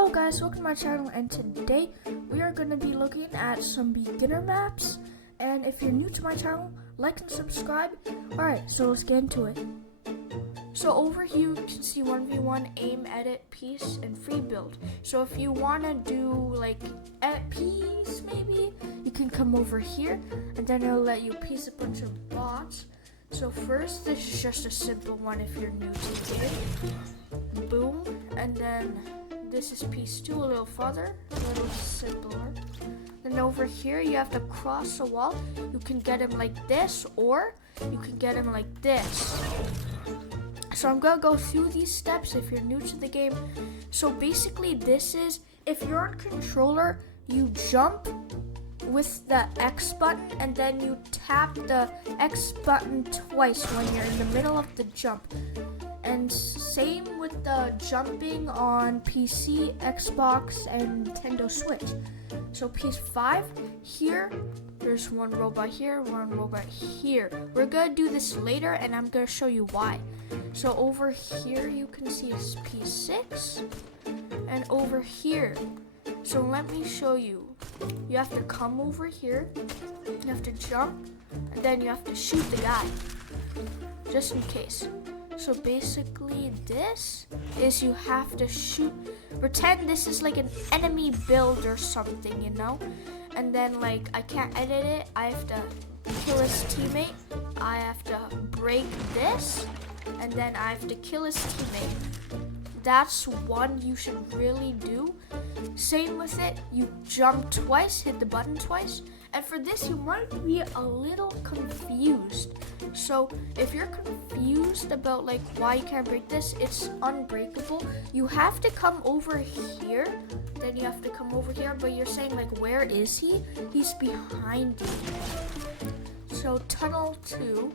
Hello guys, welcome to my channel, and today we are going to be looking at some beginner maps. And if you're new to my channel, like and subscribe. Alright, so let's get into it. So over here you can see 1v1, aim, edit, piece, and free build. So if you want to do like at piece maybe, you can come over here and then it'll let you piece a bunch of bots. So first, this is just a simple one if you're new to the game. Boom, and then this is piece 2, a little farther, a little simpler. Then over here you have to cross a wall. You can get him like this, or you can get him like this. So I'm gonna go through these steps if you're new to the game. So basically this is, if you're on controller, you jump with the X button and then you tap the X button twice when you're in the middle of the jump. And same with the jumping on PC, Xbox, and Nintendo Switch. So piece 5, here, there's one robot here, one robot here. We're gonna do this later and I'm gonna show you why. So over here you can see it's piece 6, and over here. So let me show you. You have to come over here, you have to jump, and then you have to shoot the guy, just in case. So basically this is you have to shoot, pretend this is like an enemy build or something, you know? And then like, I can't edit it, I have to kill his teammate, I have to break this, and then I have to kill his teammate. That's one you should really do. Same with it, you jump twice, hit the button twice, and for this you might be a little confused. So if you're confused about like why you can't break this, it's unbreakable. You have to come over here, then you have to come over here, but you're saying like, where is he? He's behind you. So tunnel 2.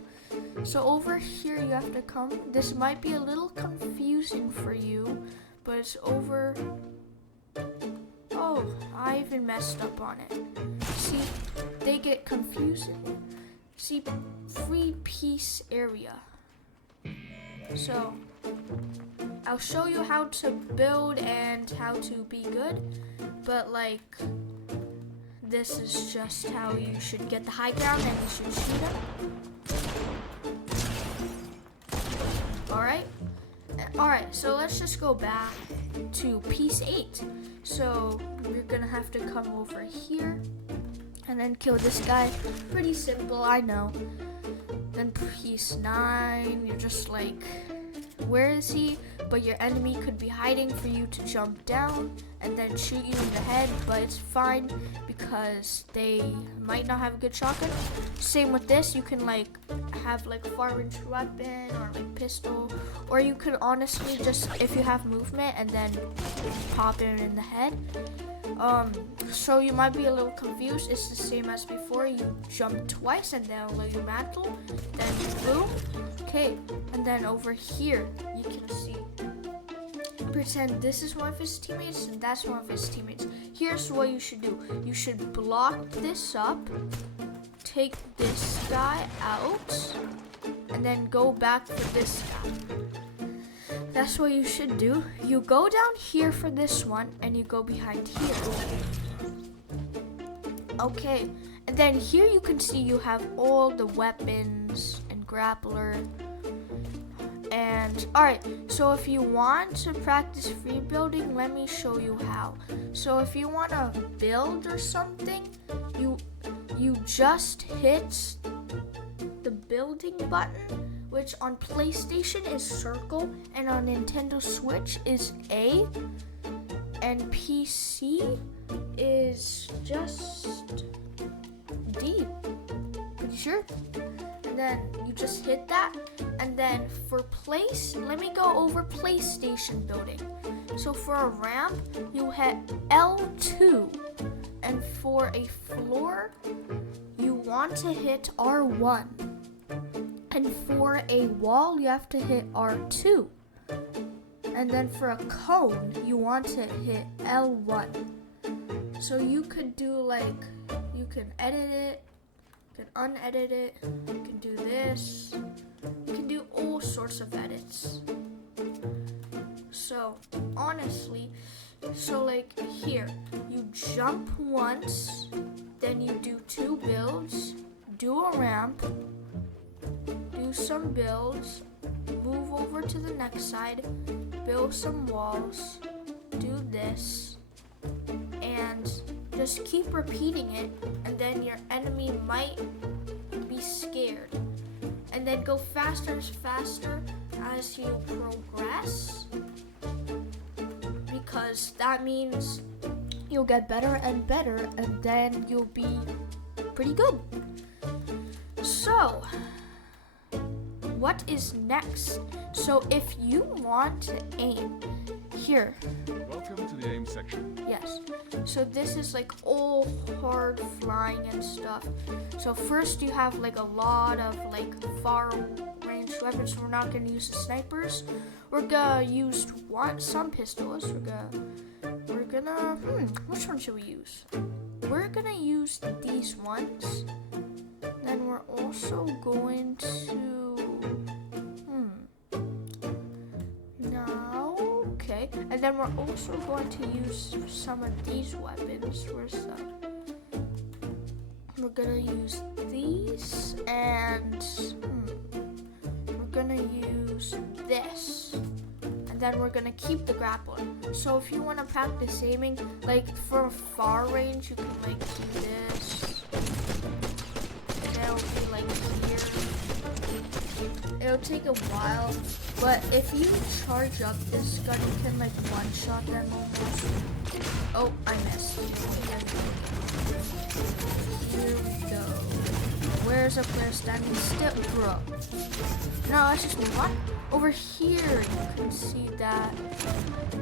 So over here you have to come. This might be a little confusing for you, but it's over. Oh, I even messed up on it. See, they get confusing. See, free piece area. So I'll show you how to build and how to be good, but like, this is just how you should get the high ground and you should shoot him. Alright, so let's just go back to piece 8. So we're gonna have to come over here and then kill this guy. Pretty simple, I know. Then piece 9, you're just like, where is he? But your enemy could be hiding for you to jump down and then shoot you in the head, but it's fine because they might not have a good shotgun. Same with this, you can like have like a far-range weapon or like pistol, or you could honestly just, if you have movement, and then pop him in the head. So you might be a little confused. It's the same as before. You jump twice and then let you mantle, then boom. Okay, and then over here you can see, pretend this is one of his teammates and that's one of his teammates. Here's what you should do. You should block this up, take this guy out, and then go back for this guy. That's what you should do. You go down here for this one and you go behind here. Okay, and then here you can see you have all the weapons and grappler. And alright, so if you want to practice free building, let me show you how. So if you want to build or something, you just hit the building button, which on PlayStation is circle and on Nintendo Switch is A, and PC is just D. Pretty sure. And then you just hit that, and then for place, let me go over PlayStation building. So for a ramp, you hit L2, and for a floor, you want to hit R1, and for a wall, you have to hit R2, and then for a cone, you want to hit L1. So you could do like, you can edit it, you can unedit it, you can do this, you can do all sorts of edits. So honestly, So like here, you jump once, then you do 2 builds, do a ramp, do some builds, move over to the next side, build some walls, do this, and just keep repeating it, and then your enemy might be scared. And then go faster as you progress, because that means you'll get better and better, and then you'll be pretty good. So, what is next? So if you want to aim, here. Welcome to the aim section. Yes. So this is like all hard flying and stuff. So first you have like a lot of like far range weapons. We're not gonna use the snipers. We're gonna use some pistols. We're gonna which one should we use? We're gonna use these ones. Then we're also going to okay, and then we're also going to use some of these weapons. Where's that? We're gonna use these, and we're gonna use this, and then we're gonna keep the grappling. So if you want to practice aiming, like for far range, you can like do this. It'll be like here. It'll take a while, but if you charge up this gun, you can like one-shot them almost. Oh, I missed. Here we go. Where's a player standing still, bro? No, let's just move on. Over here, you can see that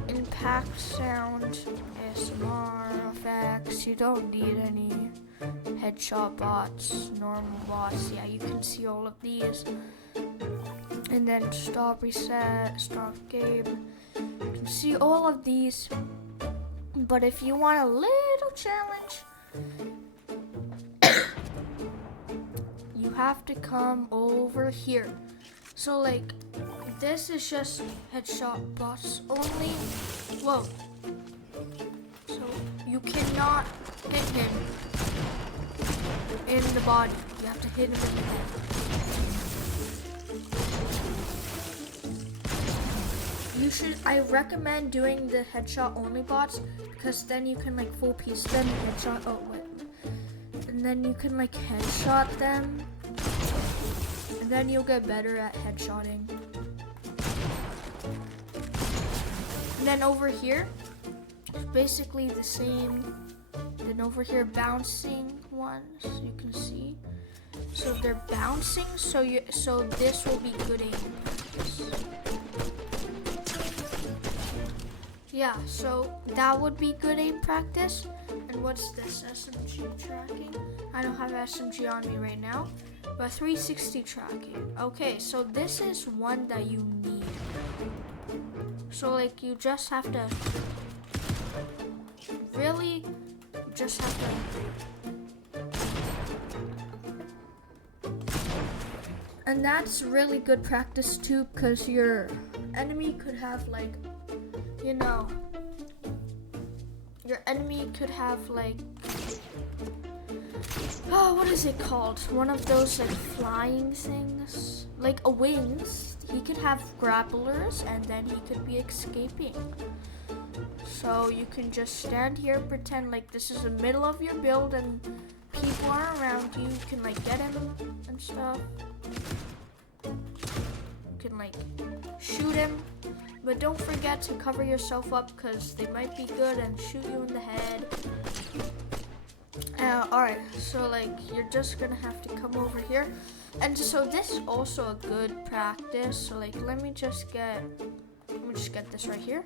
impact sound, ASMR effects. You don't need any headshot bots, normal bots. Yeah, you can see all of these. And then stop, reset, stop game. You can see all of these. But if you want a little challenge, you have to come over here. So like, this is just headshot bots only. Whoa. So you cannot hit him in the body. You have to hit him in the head. I recommend doing the headshot only bots, because then you can like full piece them and headshot. Oh wait, and then you can like headshot them, and then you'll get better at headshotting. And then over here, it's basically the same. Then over here, bouncing ones, you can see. So they're bouncing, so this will be good aim practice. Yeah, so that would be good aim practice. And what's this, SMG tracking? I don't have SMG on me right now, but 360 tracking. Okay, so this is one that you need. So like you just have to, really just have to. And that's really good practice too, because your enemy could have like, you know, your enemy could have like, oh, what is it called? One of those like flying things, like a wings. He could have grapplers, and then he could be escaping. So you can just stand here, pretend like this is the middle of your build, and people are around you. You can like get him and stuff. You can like shoot him. But don't forget to cover yourself up, because they might be good and shoot you in the head. Alright, so like you're just gonna have to come over here. And so this is also a good practice. So like let me just get this right here.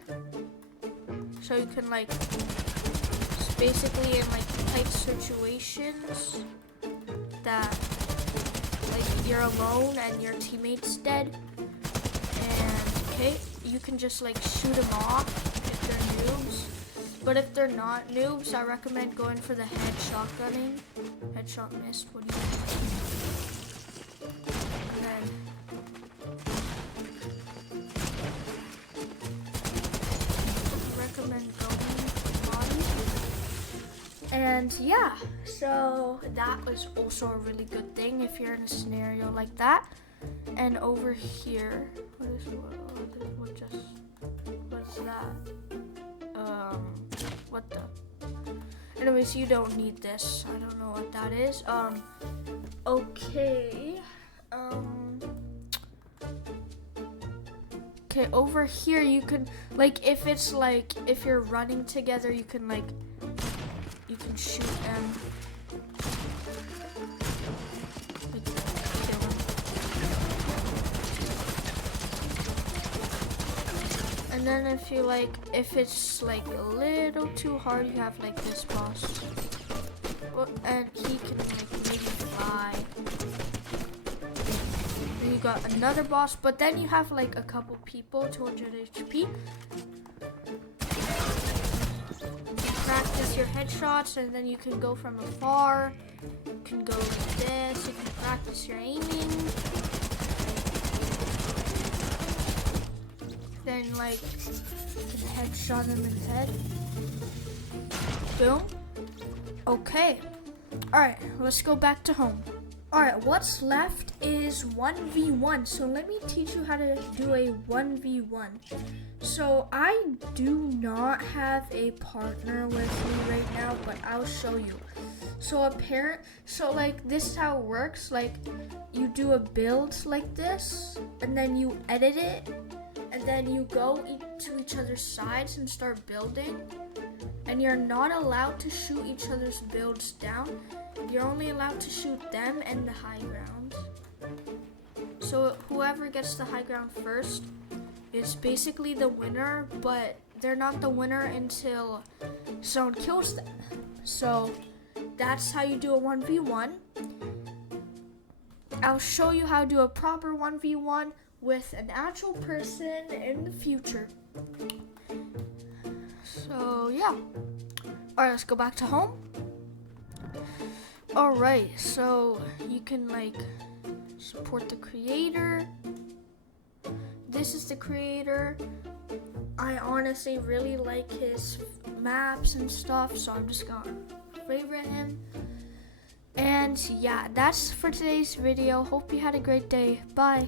So you can like, basically in like tight situations that like you're alone and your teammate's dead. And okay, you can just like shoot them off if they're noobs. But if they're not noobs, I recommend going for the headshot gunning. Headshot missed, what do you think? And then I recommend going And yeah, so that was also a really good thing if you're in a scenario like that. And over here, what's that? What the? Anyways, you don't need this. I don't know what that is. Okay. Okay, over here you can, like, if you're running together, you can shoot them. Like, kill them. And then if it's like a little too hard, you have like this boss. Well, and he can like maybe fly. Then you got another boss, but then you have like a couple people, 200 HP. Practice your headshots, and then you can go from afar. You can go like this. You can practice your aiming. Then like you can headshot him in the head. Boom. Okay. All right. Let's go back to home. All right. What's left is 1v1. So let me teach you how to do a 1v1. So I do not have a partner with me right now, but I'll show you. So like this is how it works. Like you do a build like this, and then you edit it, and then you go to each other's sides and start building. And you're not allowed to shoot each other's builds down. You're only allowed to shoot them and the high ground. So whoever gets the high ground first is basically the winner, but they're not the winner until someone kills them. So that's how you do a 1v1. I'll show you how to do a proper 1v1 with an actual person in the future. So yeah. Alright, let's go back to home. Alright, so you can like support the creator. This is the creator. I honestly really like his maps and stuff, so I'm just gonna favorite him. And yeah, that's for today's video. Hope you had a great day. Bye.